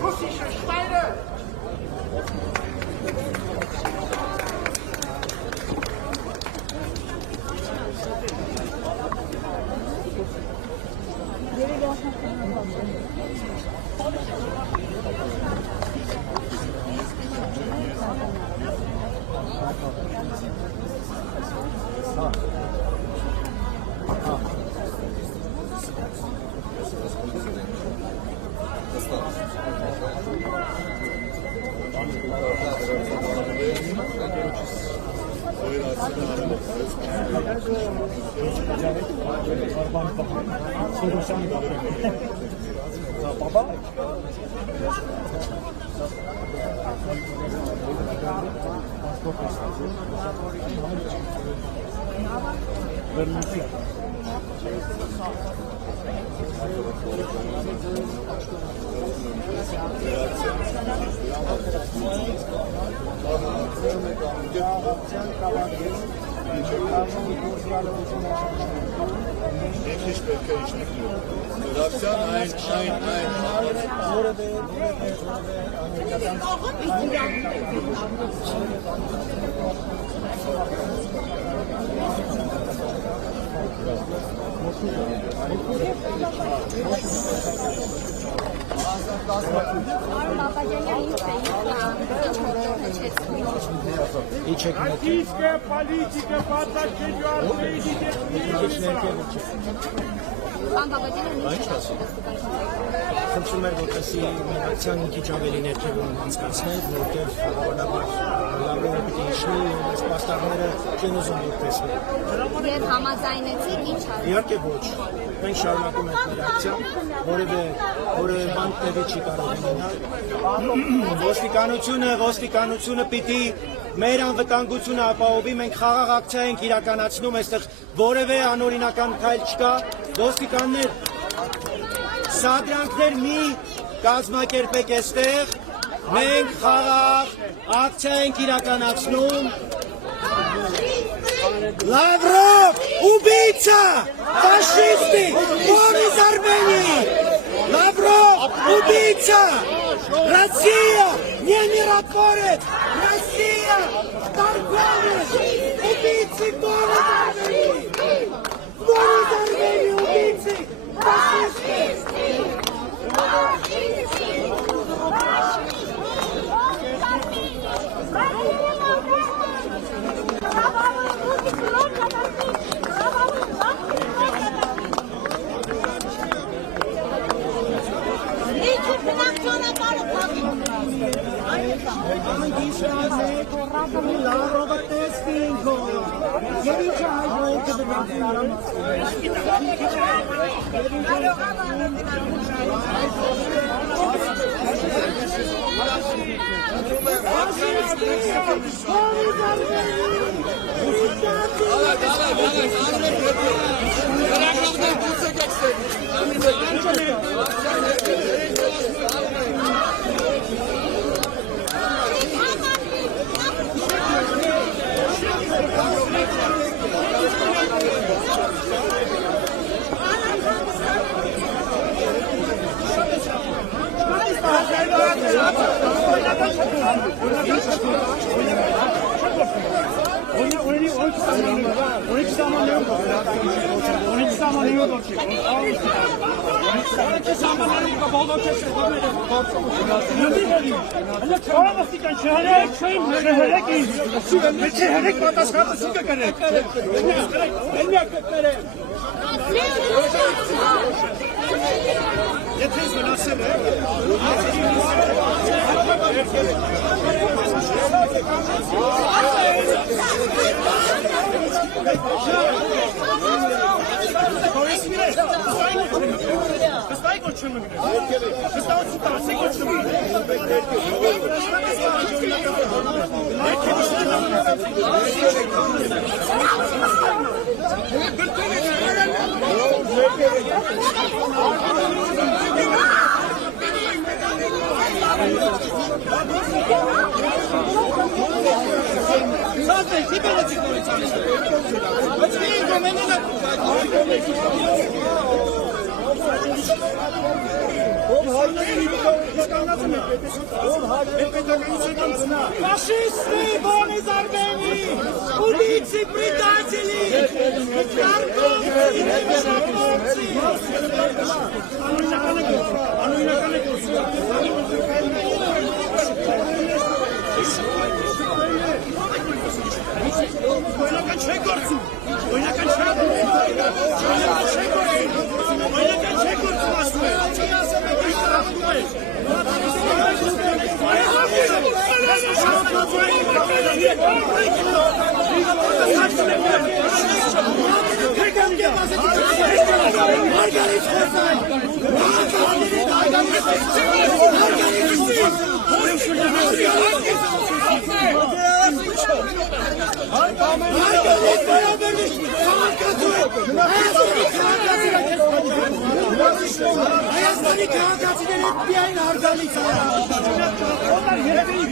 Russische Schweine! Российская политика по отношению Армении Խնդրում եմ որպեսզի միացան մի քիչ ավելի ներքևում անցկացնել, որտեղ հավանաբար լավը պիտի իջնի, այս պաստառները չեն ուզում որպեսզի։ Եվ համաձայնեցիք ինչ արել։ Իհարկե ոչ։ Մենք շարունակում ենք մեր ակցիան, որևէ բան տեղի չի կարող լինել։ Ոստիկանությունը պիտի մեր անվտանգությունը ապահովի, մենք խաղաղ ակցիա ենք իրականացնում, այստեղ որևէ անօրինական քայլ չկա, ոստիկաններ Սադրանքներ մի կազմակերպեք այստեղ, մենք խաղաղ ակցիա ենք իրականացնում։ Լավրով, убийца, фашисты, вор из Армении! Лавров, убийца! Россия, не миротворец! Россия, торговец! Убийцы, вор из Армении! Вор из Армении, убийцы! Фашисты! Фашисты, бонус Армении, убийцы предатели, Հայաստանի քաղաքացիները միայն արգալից onlar yerine